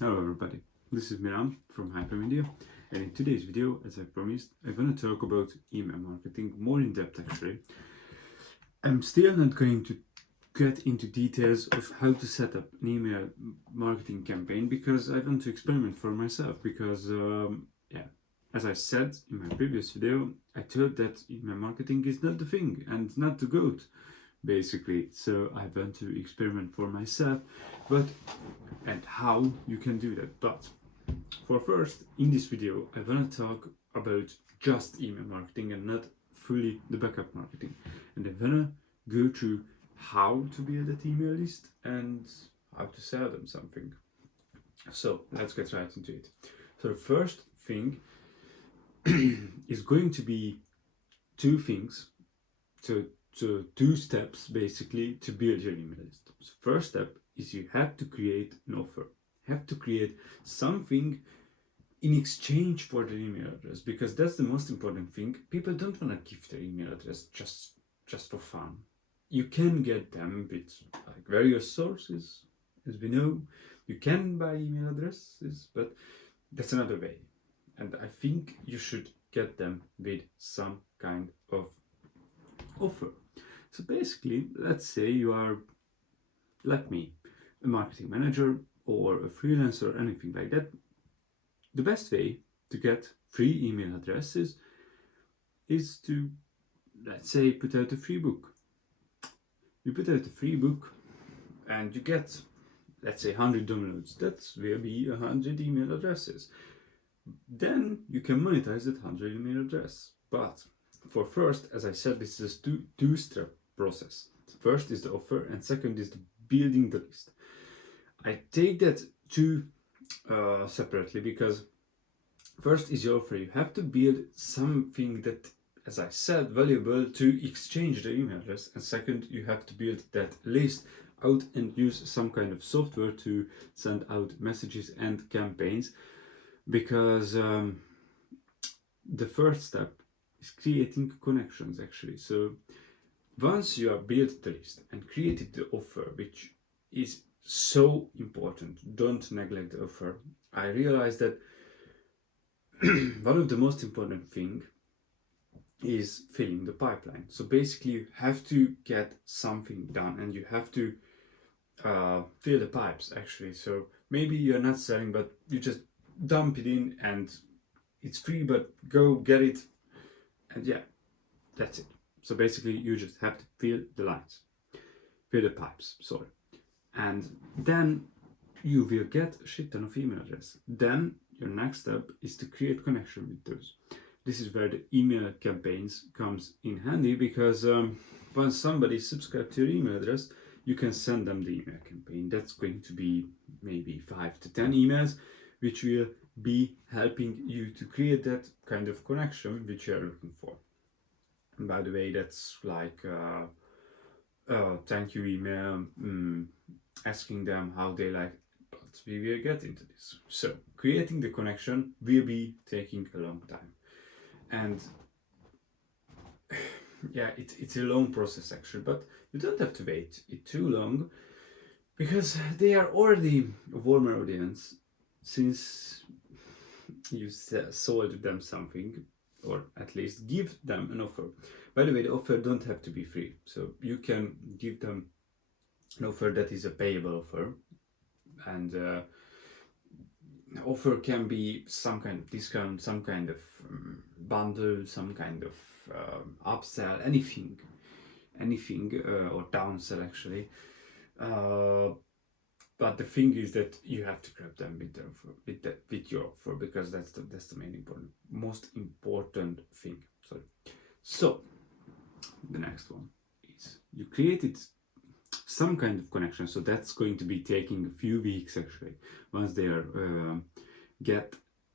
Hello everybody, this is Milan from Hypermedia, and in today's video, as I promised, I'm going to talk about email marketing more in depth actually. I'm still not going to get into details of how to set up an email marketing campaign because I want to experiment for myself because as I said in my previous video, I thought that email marketing is not the thing and not the goat basically, so I want to experiment for myself and how you can do that. But for first, in this video, I want to talk about just email marketing and not fully the backup marketing. And I want to go through how to build that email list and how to sell them something. So let's get right into it. So the first thing is going to be two things, so two steps basically to build your email list. So first step is you have to create an offer. You have to create something in exchange for the email address, because that's the most important thing. People don't want to give their email address just for fun. You can get them with like various sources, as we know. You can buy email addresses, but that's another way. And I think you should get them with some kind of offer. So basically, let's say you are, like me, a marketing manager or a freelancer or anything like that. The best way to get free email addresses is to, let's say, put out a free book. You put out a free book and you get, let's say, 100 downloads. That will be 100 email addresses. Then you can monetize that 100 email address. But for first, as I said, this is a two-step process. First is the offer, and second is the building the list. I take that two separately, because first is your offer. You have to build something that, as I said, valuable to exchange the email address, and second, you have to build that list out and use some kind of software to send out messages and campaigns, because the first step is creating connections actually. So once you have built the list and created the offer, which is so important, don't neglect the offer. I realized that one of the most important thing is filling the pipeline. So basically you have to get something done and you have to fill the pipes actually. So maybe you're not selling, but you just dump it in and it's free, but go get it, and yeah, that's it. So basically you just have to fill the lines, fill the pipes, sorry. And then you will get a shit ton of email address. Then your next step is to create connection with those. This is where the email campaigns comes in handy, because once somebody subscribes to your email address, you can send them the email campaign. That's going to be maybe 5 to 10 emails, which will be helping you to create that kind of connection which you are looking for. And by the way, that's like thank you email, asking them how they like, but we will get into this. So creating the connection will be taking a long time, and yeah, it's a long process actually, but you don't have to wait it too long, because they are already a warmer audience since you sold them something, or at least give them an offer. By the way, the offer don't have to be free, so you can give them an offer that is a payable offer, and offer can be some kind of discount, some kind of bundle, some kind of upsell, anything, or downsell actually. But the thing is that you have to grab them with the offer, with your offer, because that's the most important thing. Sorry. So the next one is you created some kind of connection. So that's going to be taking a few weeks actually. Once they are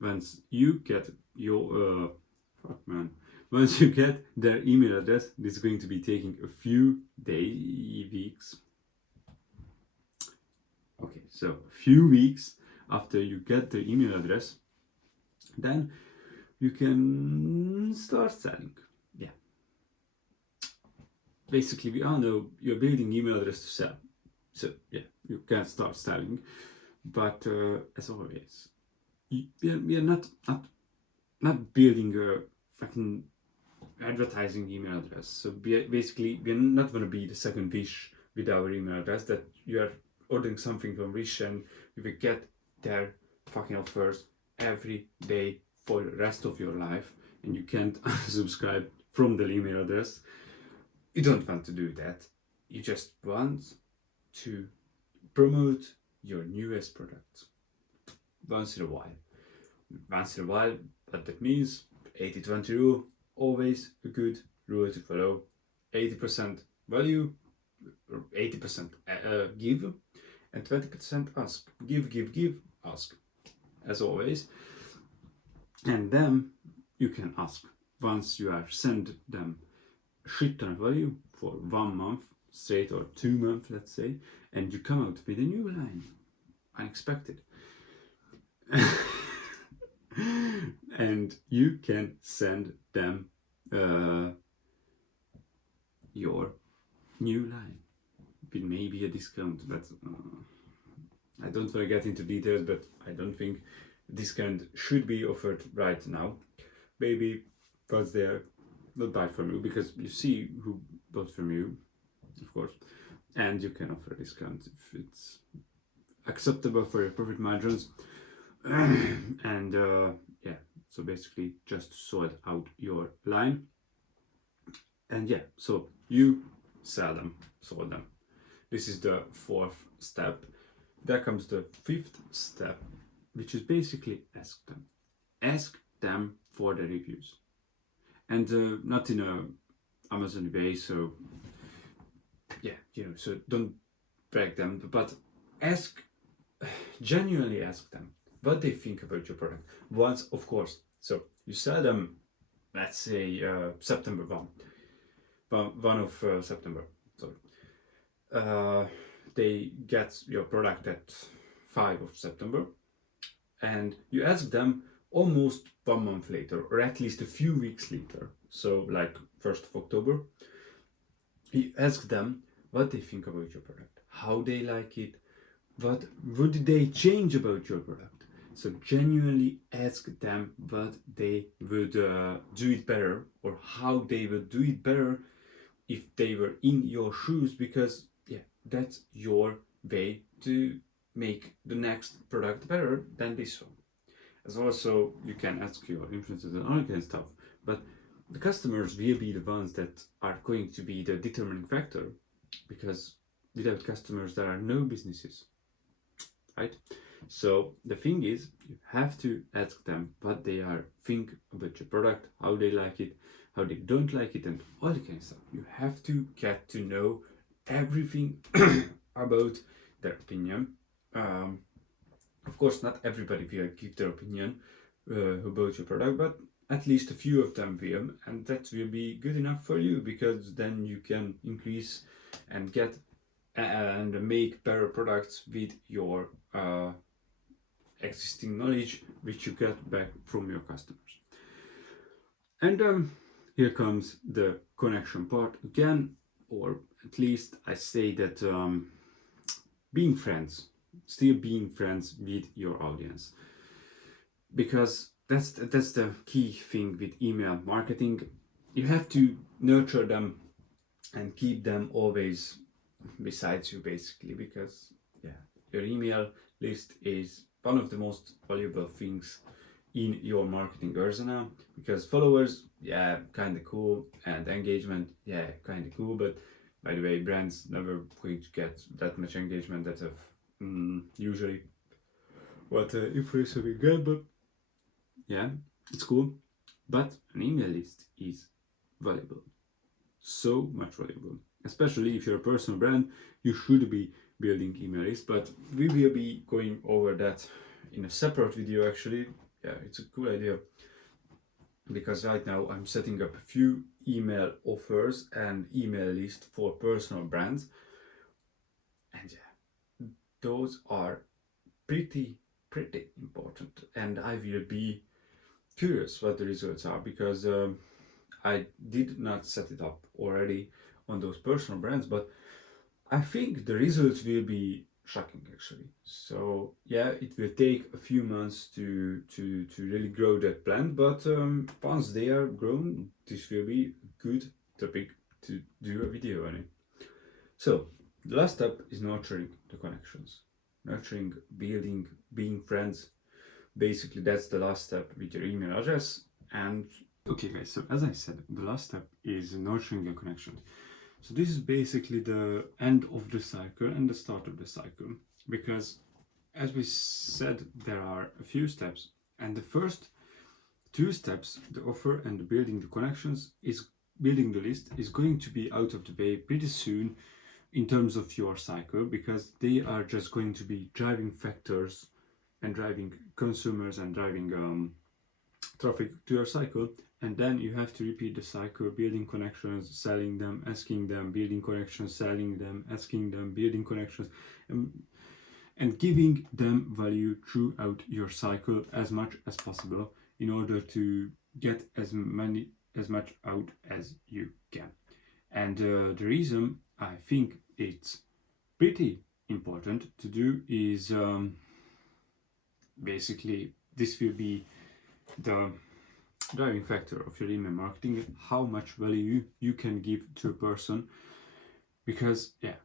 once you get your once you get their email address, this is going to be taking a few weeks. Okay, so a few weeks after you get the email address, then you can start selling. Yeah. Basically, we all know you're building email address to sell. So yeah, you can start selling. But as always, we are not building a fucking advertising email address. So basically, we're not going to be the second Wish with our email address, that you are ordering something from Wish and you will get their fucking offers every day for the rest of your life, and you can't unsubscribe from the email address. You don't want to do that. You just want to promote your newest products once in a while. Once in a while, what that means, 80-20 rule, always a good rule to follow. 80% value, or 80% give, and 20% ask. Give, ask, as always. And then you can ask, once you are send them a shit ton of value for 1 month straight, or 2 months, let's say, and you come out with a new line, unexpected. And you can send them your new line with maybe a discount, but I don't want to get into details, but I don't think discount should be offered right now. Maybe because they are not buy from you, because you see who bought from you, of course, and you can offer a discount if it's acceptable for your profit margins. And yeah, so basically just sort out your line, and yeah, so you sell them, sold them. This is the 4th step. There comes the 5th step, which is basically ask them for the reviews, and not in a Amazon way, so yeah, so don't brag them, but genuinely ask them what they think about your product. Once, of course, so you sell them, let's say September 1 of September, sorry. They get your product at 5 of September, and you ask them almost 1 month later, or at least a few weeks later, so like 1st of October, you ask them what they think about your product, how they like it, what would they change about your product. So genuinely ask them what they would do it better, or how they would do it better if they were in your shoes, because yeah, that's your way to make the next product better than this one. As also, you can ask your influencers and all kind of stuff, but the customers will be the ones that are going to be the determining factor, because without customers there are no businesses, right? So the thing is, you have to ask them what they think about your product, how they like it, how they don't like it, and all the kind of stuff. You have to get to know everything about their opinion. Of course, not everybody will give their opinion about your product, but at least a few of them will, and that will be good enough for you, because then you can increase and get and make better products with your existing knowledge, which you get back from your customers. And here comes the connection part again, or at least I say that still being friends with your audience, because that's the key thing with email marketing. You have to nurture them and keep them always besides you, basically, because yeah, your email list is one of the most valuable things in your marketing arsenal, because followers, yeah, kind of cool, and engagement, yeah, kind of cool, but by the way, brands never going to get that much engagement that have usually what influencer will get, but yeah, it's cool. But an email list is valuable, so much valuable, especially if you're a personal brand. You should be building email lists, but we will be going over that in a separate video. Actually, yeah, it's a cool idea, because right now I'm setting up a few email offers and email list for personal brands, and yeah, those are pretty important, and I will be curious what the results are, because I did not set it up already on those personal brands, but I think the results will be shocking actually. So yeah, it will take a few months to really grow that plant, but once they are grown, this will be a good topic to do a video on it. So the last step is nurturing the connections, nurturing, building, being friends. Basically, that's the last step with your email address. And okay, guys. So as I said, the last step is nurturing your connections. So this is basically the end of the cycle and the start of the cycle, because as we said, there are a few steps, and the first two steps, the offer and the building the connections, is building the list, is going to be out of the way pretty soon in terms of your cycle, because they are just going to be driving factors and driving consumers and driving traffic to your cycle. And then you have to repeat the cycle, building connections, selling them, asking them, building connections, selling them, asking them, building connections, and giving them value throughout your cycle as much as possible in order to get as much out as you can. And the reason I think it's pretty important to do is basically this will be the driving factor of your email marketing, how much value you can give to a person, because yeah,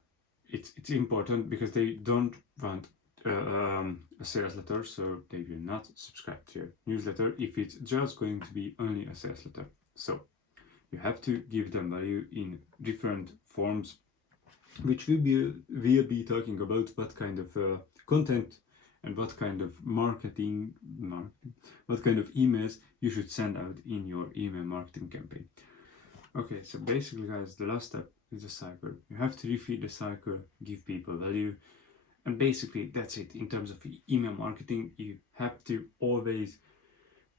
it's important, because they don't want a sales letter, so they will not subscribe to your newsletter if it's just going to be only a sales letter. So you have to give them value in different forms, which we'll be talking about what kind of content and what kind of what kind of emails you should send out in your email marketing campaign. Okay, so basically, guys, the last step is the cycle. You have to refeed the cycle, give people value, and basically that's it. In terms of email marketing, you have to always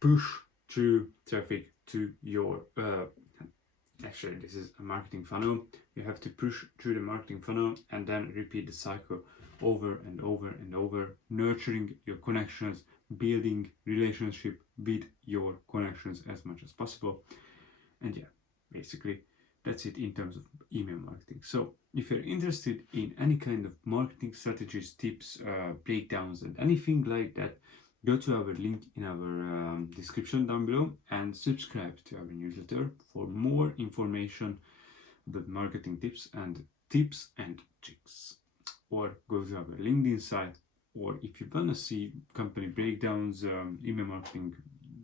push through traffic to your actually, this is a marketing funnel. You have to push through the marketing funnel and then repeat the cycle over and over and over, nurturing your connections, building relationship with your connections as much as possible. And yeah, basically that's it in terms of email marketing. So if you're interested in any kind of marketing strategies, tips, breakdowns, and anything like that, go to our link in our description down below and subscribe to our newsletter for more information about marketing tips and tricks. Or go to our LinkedIn site, or if you want to see company breakdowns, email marketing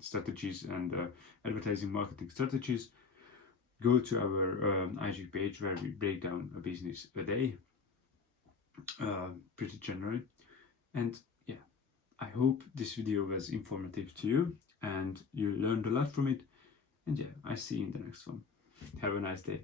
strategies, and advertising marketing strategies, go to our IG page, where we break down a business a day pretty generally. And yeah, I hope this video was informative to you and you learned a lot from it. And yeah, I see you in the next one. Have a nice day.